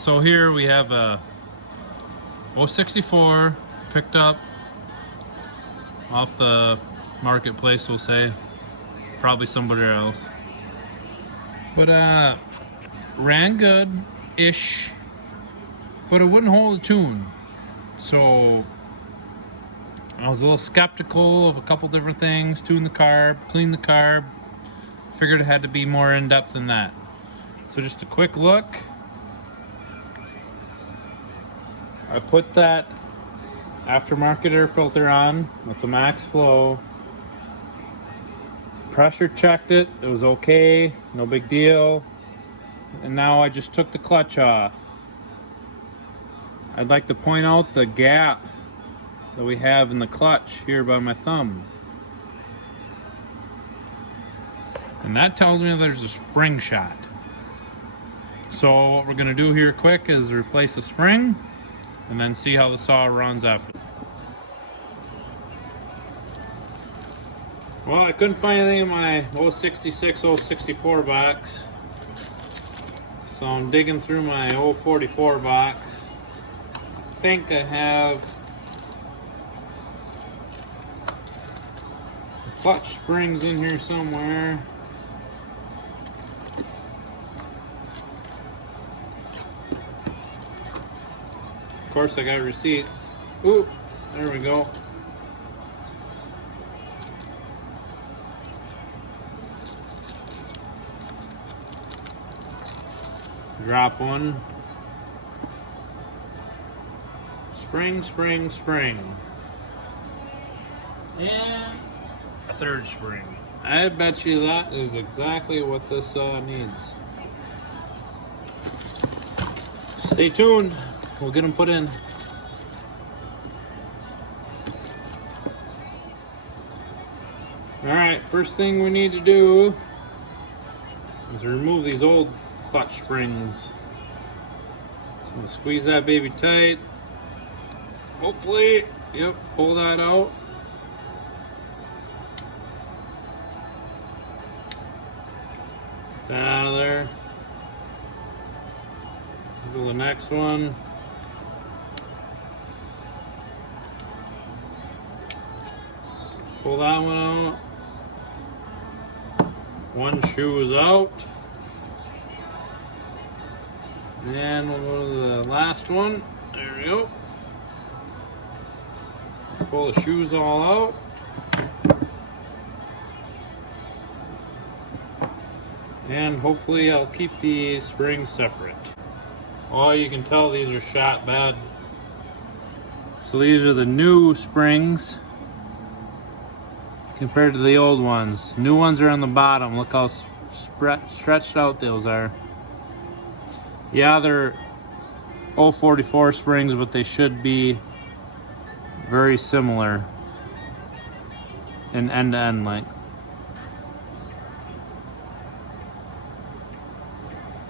So here we have a 064 picked up off the marketplace, we'll say. Probably somebody else. But ran good-ish, but it wouldn't hold a tune. So I was a little skeptical of a couple different things. Tune the carb, clean the carb. Figured it had to be more in-depth than that. So just a quick look. I put that aftermarket air filter on. That's a max flow. Pressure checked it. It was okay. No big deal. And now I just took the clutch off. I'd like to point out the gap that we have in the clutch here by my thumb. And that tells me there's a spring shot. So what we're gonna do here quick is replace the spring and then see how the saw runs after. Well, I couldn't find anything in my 066, 064 box. So I'm digging through my 044 box. I think I have some clutch springs in here somewhere. Of course, I got receipts. Ooh, there we go. Drop one. Spring, spring, spring. And a third spring. I bet you that is exactly what this saw needs. Stay tuned. We'll get them put in. Alright, first thing we need to do is remove these old clutch springs. So I'm gonna squeeze that baby tight. Hopefully, yep, pull that out. Get that out of there. Do the next one. Pull that one out. One shoe is out. And we'll go to the last one. There we go. Pull the shoes all out. And hopefully I'll keep the springs separate. Oh, you can tell these are shot bad. So these are the new springs compared to the old ones. New ones are on the bottom. Look how stretched out those are. Yeah, they're 044 springs, but they should be very similar in end-to-end length.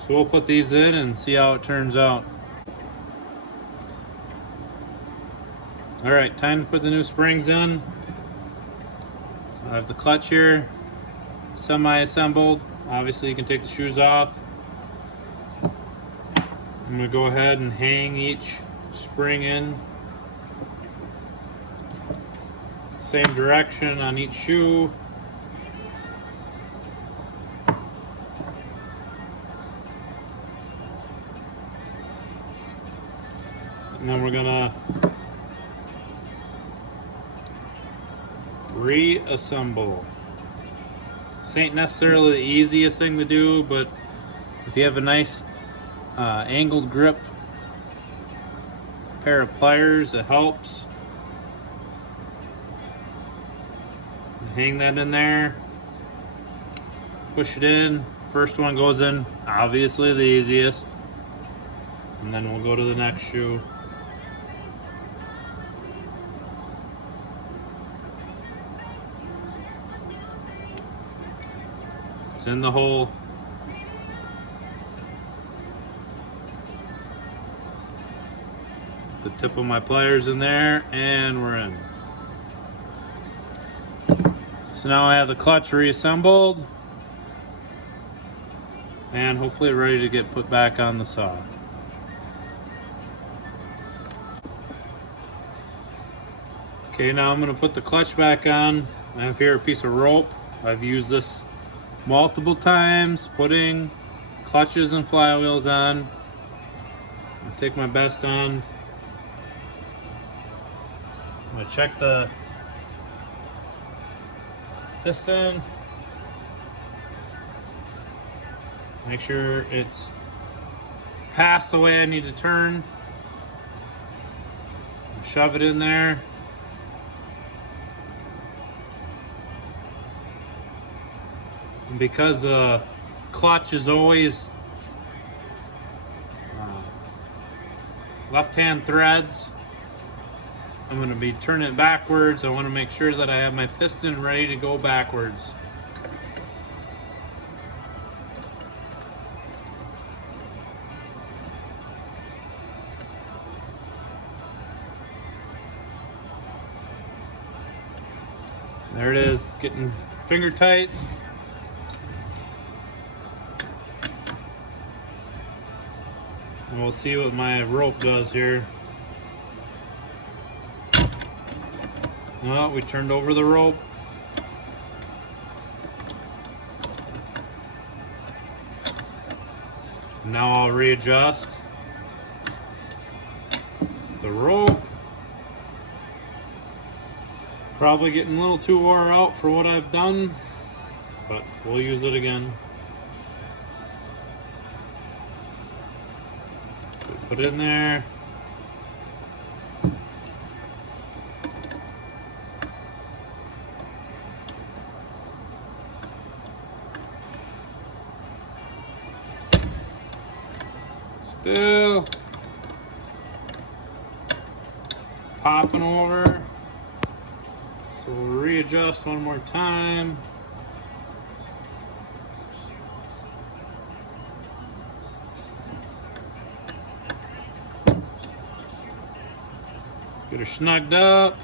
So we'll put these in and see how it turns out. All right, time to put the new springs in. I have the clutch here, semi-assembled. Obviously you can take the shoes off. I'm gonna go ahead and hang each spring in. Same direction on each shoe. And then we're gonna reassemble. This ain't necessarily the easiest thing to do, but if you have a nice angled grip pair of pliers, it helps. Hang that in there, push it in. First one goes in, obviously the easiest, and then we'll go to the next shoe. It's in the hole. The tip of my pliers in there, and we're in. So now I have the clutch reassembled and hopefully ready to get put back on the saw. Okay, now I'm going to put the clutch back on. I have here a piece of rope. I've used this multiple times, putting clutches and flywheels on. I'll take my best on. I'm going to check the piston. Make sure it's past the way I need to turn. Shove it in there. And because the clutch is always left-hand threads, I'm going to be turning it backwards. I want to make sure that I have my piston ready to go backwards. There it is, getting finger tight. And we'll see what my rope does here. Oh, we turned over the rope. Now I'll readjust the rope. Probably getting a little too wore out for what I've done, but we'll use it again. Put it in there. Still popping over. So we'll readjust one more time. Get her snugged up.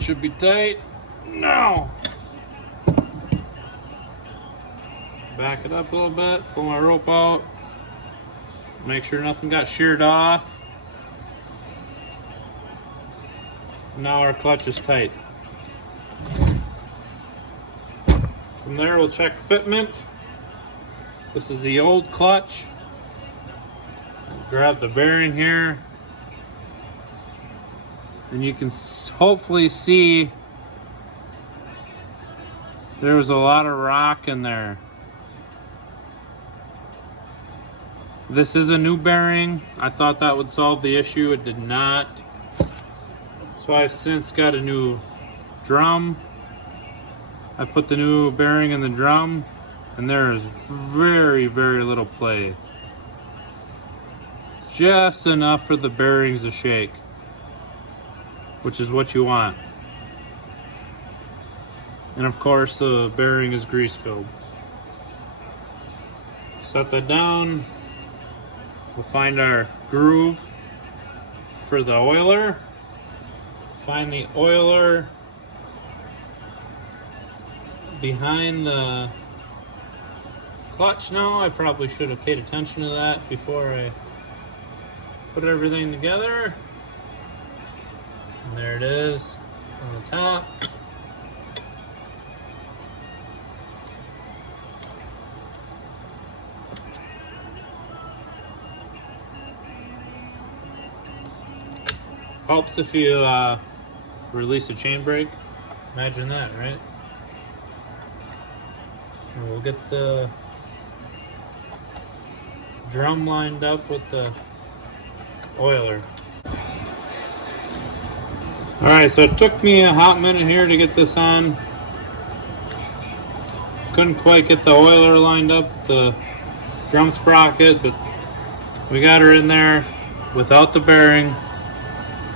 Should be tight. No. Back it up a little bit. Pull my rope out. Make sure nothing got sheared off. Now our clutch is tight. From there we'll check fitment. This is the old clutch. Grab the bearing here. And you can hopefully see there was a lot of rock in there. This is a new bearing. I thought that would solve the issue. It did not. So I've since got a new drum. I put the new bearing in the drum, and there is very, very little play. Just enough for the bearings to shake, which is what you want. And of course, the bearing is grease filled. Set that down. We'll find our groove for the oiler. Find the oiler behind the clutch now. I probably should have paid attention to that before I put everything together. And there it is on the top. Helps if you release a chain brake. Imagine that, right? And we'll get the drum lined up with the oiler. Alright, so it took me a hot minute here to get this on. Couldn't quite get the oiler lined up, the drum sprocket, but we got her in there without the bearing.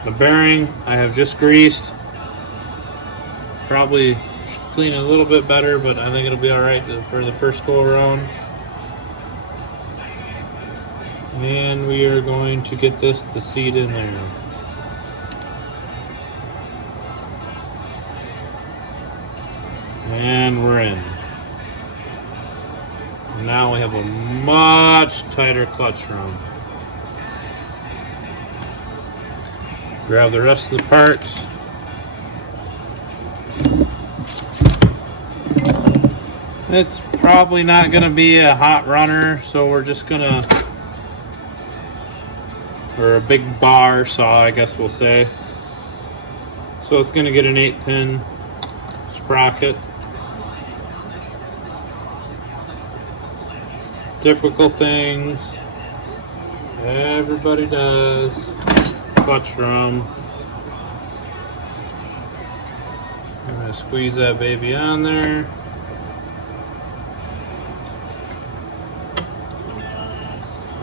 The bearing I have just greased. Probably should clean it a little bit better, but I think it'll be alright for the first go around. And we are going to get this to seat in there. And we're in. And now we have a much tighter clutch round. Grab the rest of the parts. It's probably not going to be a hot runner, so we're just going to, or a big bar saw, I guess we'll say. So it's going to get an 8-pin sprocket. Typical things everybody does. Clutch drum. I'm going to squeeze that baby on there.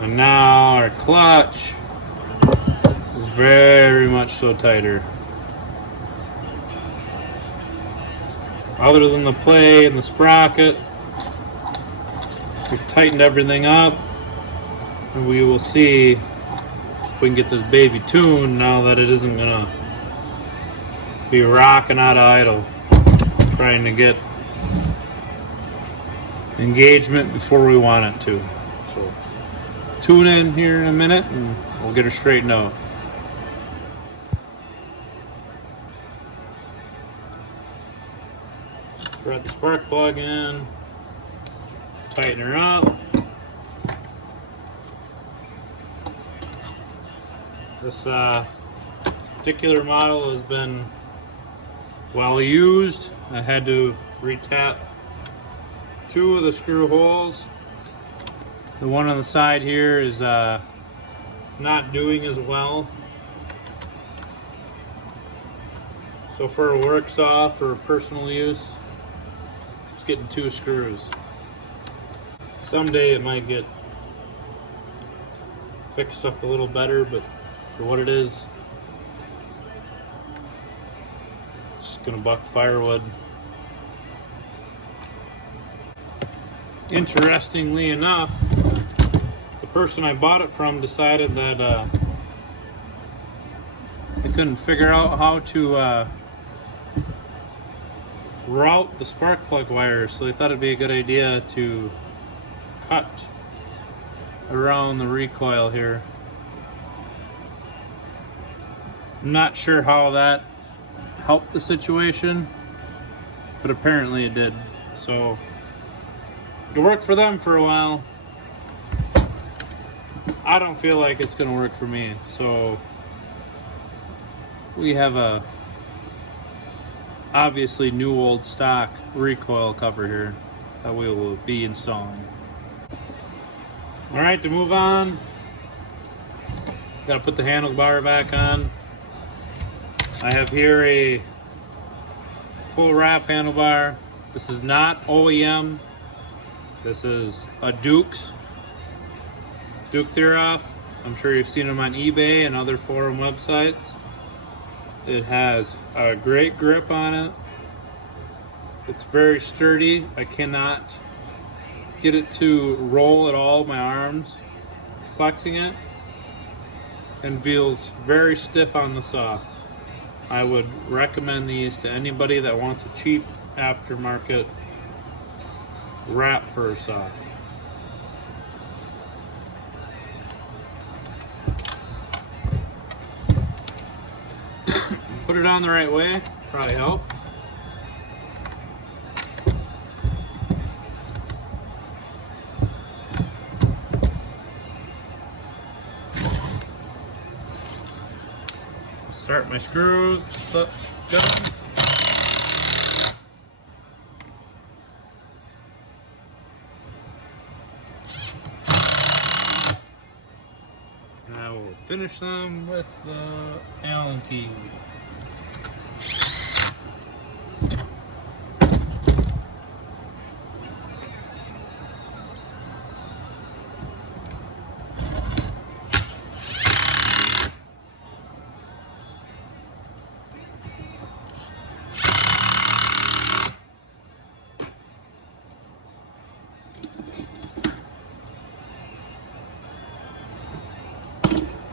And now our clutch is very much so tighter. Other than the play and the sprocket, we've tightened everything up, and we will see if we can get this baby tuned now that it isn't gonna be rocking out of idle, trying to get engagement before we want it to. So tune in here in a minute and we'll get her straightened out. Thread the spark plug in, tighten her up. This particular model has been well used. I had to retap 2 of the screw holes. The one on the side here is not doing as well. So for a work saw, for personal use, it's getting 2 screws. Someday it might get fixed up a little better, but for what it is, it's just gonna buck firewood. Interestingly enough, the person I bought it from decided that they couldn't figure out how to route the spark plug wires, so they thought it'd be a good idea to cut around the recoil here. I'm not sure how that helped the situation, but apparently it did. So it worked for them for a while. I don't feel like it's gonna work for me, so we have a obviously new old stock recoil cover here that we will be installing. All right, to move on, gotta put the handlebar back on. I have here a full wrap handlebar. This is not OEM. This is a Duke's Duke Theroff. I'm sure you've seen them on eBay and other forum websites. It has a great grip on it. It's very sturdy. I cannot get it to roll at all, my arms flexing it, and feels very stiff on the saw. I would recommend these to anybody that wants a cheap aftermarket wrap for a saw. Put it on the right way, probably help. Start my screws, go. I will finish them with the Allen key.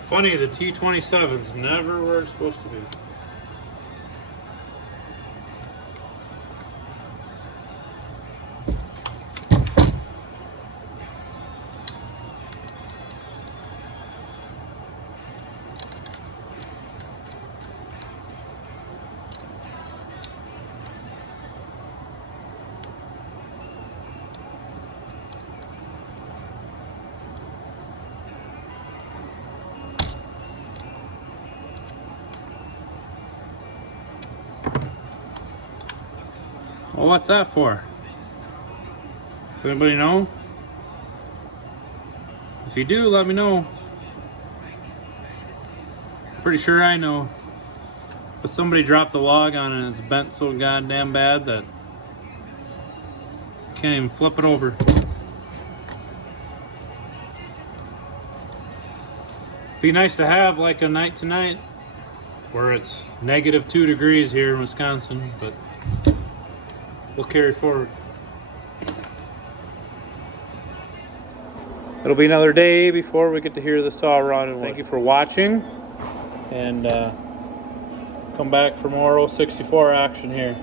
Funny, the T27's never where it's supposed to be. Well, what's that for? Does anybody know? If you do, let me know. Pretty sure I know. But somebody dropped a log on it and it's bent so goddamn bad that you can't even flip it over. Be nice to have like a night tonight where it's -2 degrees here in Wisconsin, but we'll carry forward. It'll be another day before we get to hear the saw run. Thank you for watching, and come back for more 064 action here.